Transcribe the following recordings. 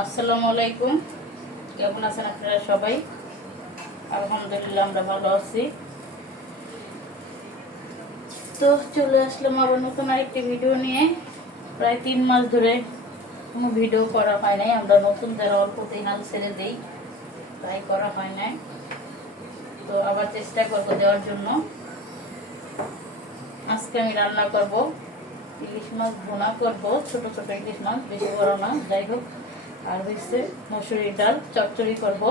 আসসালামু আলাইকুম। কেমন আছেন আপনারা সবাই? আলহামদুলিল্লাহ আমরা ভালো আছি। তো চলে আসলাম আবার নতুন আরেকটি ভিডিও নিয়ে। প্রায় তিন মাস ধরে কোনো ভিডিও করা হয় নাই। আমরা নতুন যারা অল্প দিন আল ছেড়ে দিই। তাই করা হয় নাই। তো আবার চেষ্টা করব দেওয়ার জন্য। আজকে আমি রান্না করব। ইলিশ মাছ ভুনা করব। ছোট ছোট ইলিশ মাছ, বেশি বড় না। যাই হোক। আর হচ্ছে মসুরি ডাল, চচ্চড়ি করব।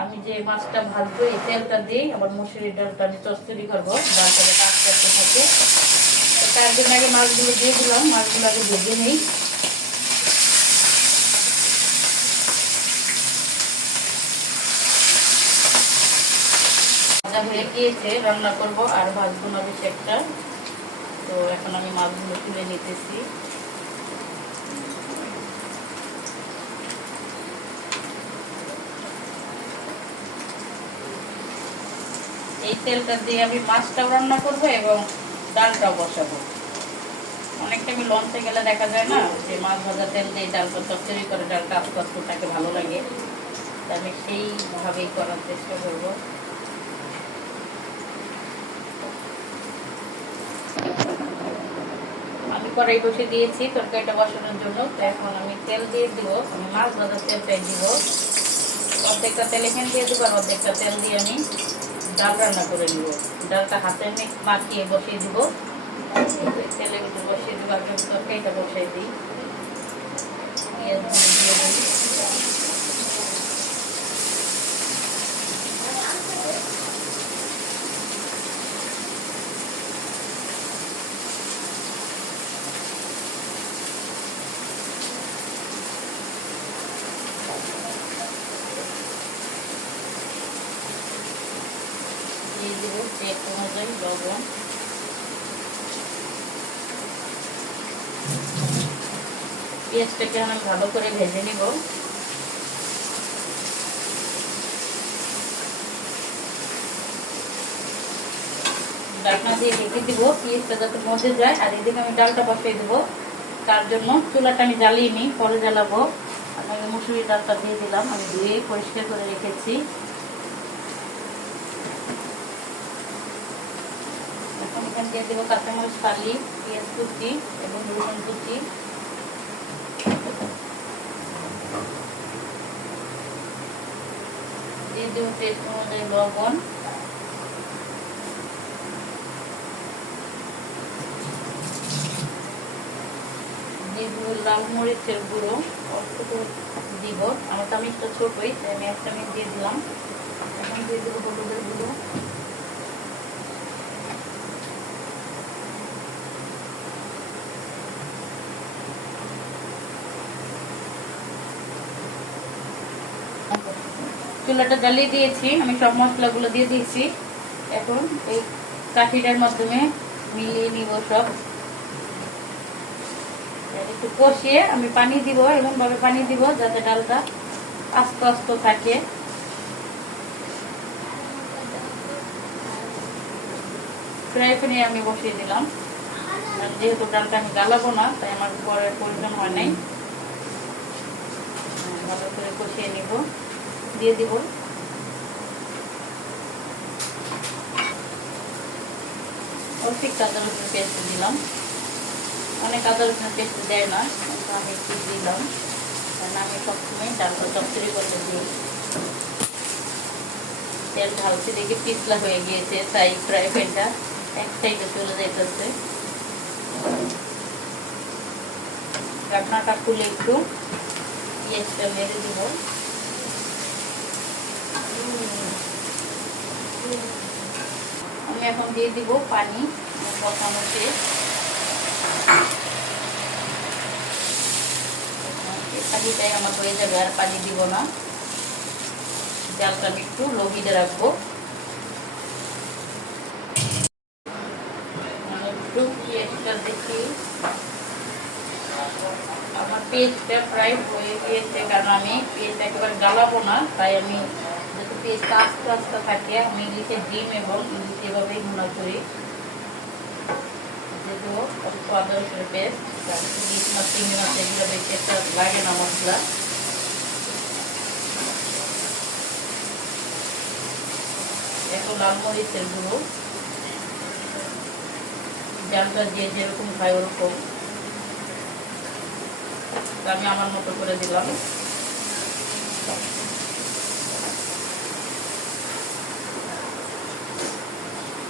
আমি যে মাছটা ভাজবো, এই তেলটা দিয়ে আবার মসুরি ডালটা আমি চচ্চড়ি করব ডালটা আস্তে আস্তে থাকে। তার জন্য আগে মাছগুলো দিয়ে দিলাম, মাছগুলো আগে ভেজে হয়ে গিয়েছে, রান্না করব আর ভাজবো না একটা। তো এখন আমি মাছগুলো তুলে নিতেছি। এই তেলটা দিয়ে আমি মাছটাও রান্না করব এবং ডালটাও বসাবো। অনেকটা আমি লঞ্চে গেলে দেখা যায় না, যে মাছ ভাজা তেল দিয়ে ডালটা চচ্চড়ি করে ডালটা আস্তে আস্তে তাকে ভালো লাগে। আমি সেইভাবেই করার চেষ্টা করব। আমি কড়াই বসে দিয়েছি তরকারিটা বসানোর জন্য। তো এখন আমি তেল দিয়ে দিব, আমি মাছ ভাজার তেলটাই দিব। অর্ধেকটা তেল এখানে দিয়ে দেবো আর অর্ধেকটা তেল দিয়ে আমি ডাল রান্না করে নিব। ডালটা হাতে নিয়ে মাখিয়ে বসিয়ে দিব। তেলের ভিতরে বসিয়ে দিব আগে তরকারিটা বসিয়ে দিই। দিয়ে দিই দিয়ে দেব চেক অনুযায়ী লবণ পেঁয়াজটাকে আমি ভালো করে ভেজে নিব। ডাকনা দিয়ে ঢেকে দিব, পেঁয়াজটা যাতে মজে যায়, আর এদিকে আমি ডালটা বসিয়ে দেবো। তার জন্য চুলাটা আমি জ্বালিয়ে নিই, পরে জ্বালাবো। আমি মুসুরি ডালটা দিয়ে দিলাম, আমি ধুয়ে পরিষ্কার করে রেখেছি। এখন এখানে দিয়ে দেবো কাঁচামরিচ ফালি পেঁয়াজ কুচি এবং রসুন কুচি। দেবো টেস্ট অনুযায়ী লবণ। দেবো লাল মরিচের গুঁড়ো অল্প দিব। আমার চামিচটা ছোটই, তাই আমি এক চামিচ দিয়ে দিলাম। এখন দিয়ে দেবো হলুদের গুঁড়ো। চুলাটা জ্বালিয়ে দিয়েছি। আমি সব মশলাগুলো দিয়ে দিয়েছি। এখন এই কাঠিটার মাধ্যমে মিলিয়ে নিব সব। একটু কষিয়ে আমি পানি দিব এমন ভাবে পানি দিব যাতে ডালটা আস্তে আস্তে থাকে। ফ্রাই প্যানে আমি বসিয়ে দিলাম। যেহেতু ডালটা আমি গালাবো না, তাই আমার পরে প্রয়োজন হয় নাই। ভালো করে কষিয়ে নিব। দিয়ে দিব। অল্প আদা রসুন পেস্ট দিলাম। অনেক আদা রসুন পেস্ট দেয় না আমি একটু দিলাম। কারণ আমি সবসময় ডালটা চচ্চড়ি করতে দিই। তেল ঢালতে দেখে পিছলা হয়ে গিয়েছে, তাই ফ্রাই প্যানটা এক সাইডে চলে যাইতেছে। রান্নাটা খুলে একটু পেঁয়াজটা মেরে দিব। আমি এখন দিয়ে দিব পানি বসানো শেষ পানিটাই আমার হয়ে যাবে, আর পানি দিব না। জালটা একটু লো হিটে রাখব একটু পেঁয়াজটা দেখি। আমার পেঁয়াজটা ফ্রাই হয়ে গিয়েছে, কারণ আমি পেঁয়াজটা একেবারে জ্বালাবো না, তাই আমি পেঁয়াজটা আস্তে আস্তে থাকে, আমি ইলিশের ডিম এবং ইলিশ এভাবেই মনে করি। যেহেতু অল্প পেস্ট ইলিশ গুঁড়ো। যে যেরকম খায় ওরকম। আমি আমার মতো করে দিলাম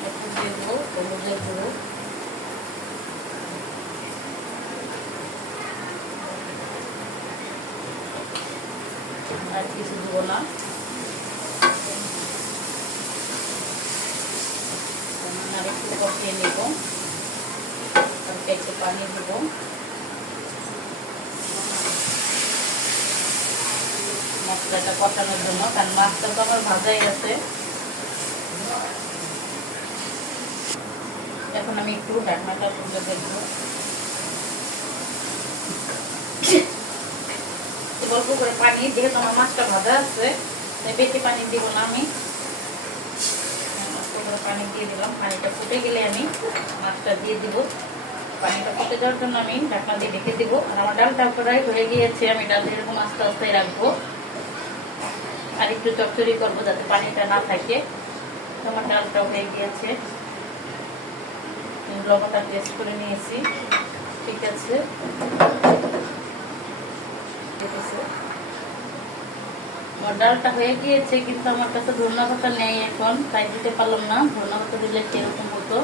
একটু দিয়ে দেবো হলুদের গুঁড়ো আর কিছু দেবো না। আর একটু কষিয়ে নেব। তারপরে একটু পানি দেবো। মশলাটা কষানোর জন্য, কারণ মাছটা তো আমার ভাজাই আছে। এখন আমি একটু ঢাকনাটা তুলে দেখব। অল্প করে পানি, যেহেতু আমার মাছটা ভাজা আছে, তাই বেশি পানি দিব না আমি। অল্প করে পানি দিয়ে দিলাম। পানিটা ফুটে গেলে আমি মাছটা দিয়ে দিব। পানিটা ফুটে যাওয়ার জন্য আমি ঢাকনা দিয়ে রেখে দিব। আর আমার ডালটা প্রায় হয়ে গিয়েছে, আমি ডাল এরকম আস্তে আস্তে রাখব। আর একটু চচ্চড়ি করব যাতে পানিটা না থাকে। আমার ডালটা হয়ে গিয়েছে। লবণটা টেস্ট করে নিয়েছি। ঠিক আছে। ডালটা হয়ে গিয়েছে, কিন্তু আমার কাছে পাতা নেই এখন, তাই দিতে পারলাম না। পাতা দিলে সেরকম হতো?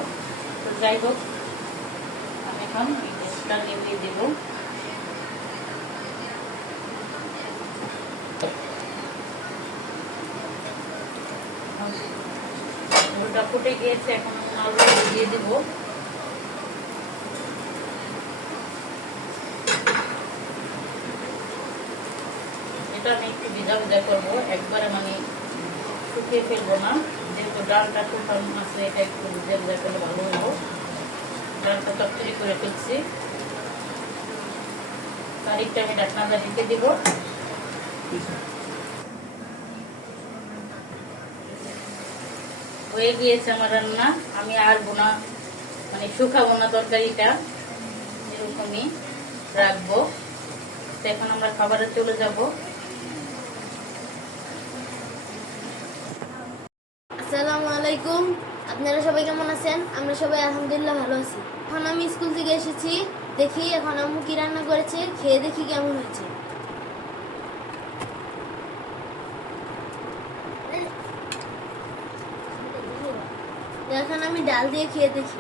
তো যাই হোক, আমি এখন গ্যাসটা নিভিয়ে দেবো। ফুটে গিয়েছে, এখন দিয়ে দিব। এটা আমি একটু ভিজা ভিজা করব। একবারে মানে শুকিয়ে ফেলব না। যেহেতু ডালটা শুকানো আছে, এটা একটু ভিজা ভিজা করলে ভালো হব ডালটা করে ফেলছি। তারিখটা আমি দিব। হয়ে গিয়েছে আমার রান্না। আমি আর বোনা মানে শুকাবো না তরকারিটা। এরকমই রাখব। এখন আমরা খাবারে চলে যাব আসসালামু আলাইকুম। আপনারা সবাই কেমন আছেন? আমরা সবাই আলহামদুলিল্লাহ ভালো আছি। এখন আমি স্কুল থেকে এসেছি। দেখি এখন আম্মু কি রান্না করেছে, খেয়ে দেখি কেমন হয়েছে। এখন আমি ডাল দিয়ে খেয়ে দেখি।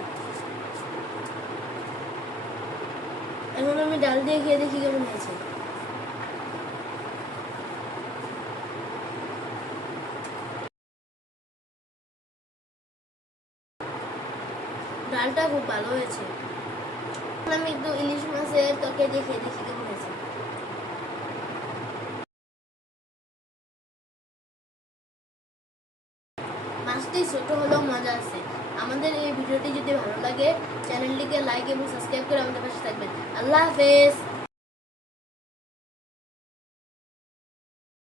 এখন আমি ডাল দিয়ে খেয়ে দেখি কেমন হয়েছে। ডালটা খুব ভালো হয়েছে। আমি একটু ইলিশ মাছের তোকে দেখে দেখি মাছটি ছোট হলেও মজা আছে। আমাদের এই ভিডিওটি যদি ভালো লাগে, চ্যানেলটিকে লাইক এবং সাবস্ক্রাইব করে আমাদের পাশে থাকবেন। আল্লাহ হাফেজ!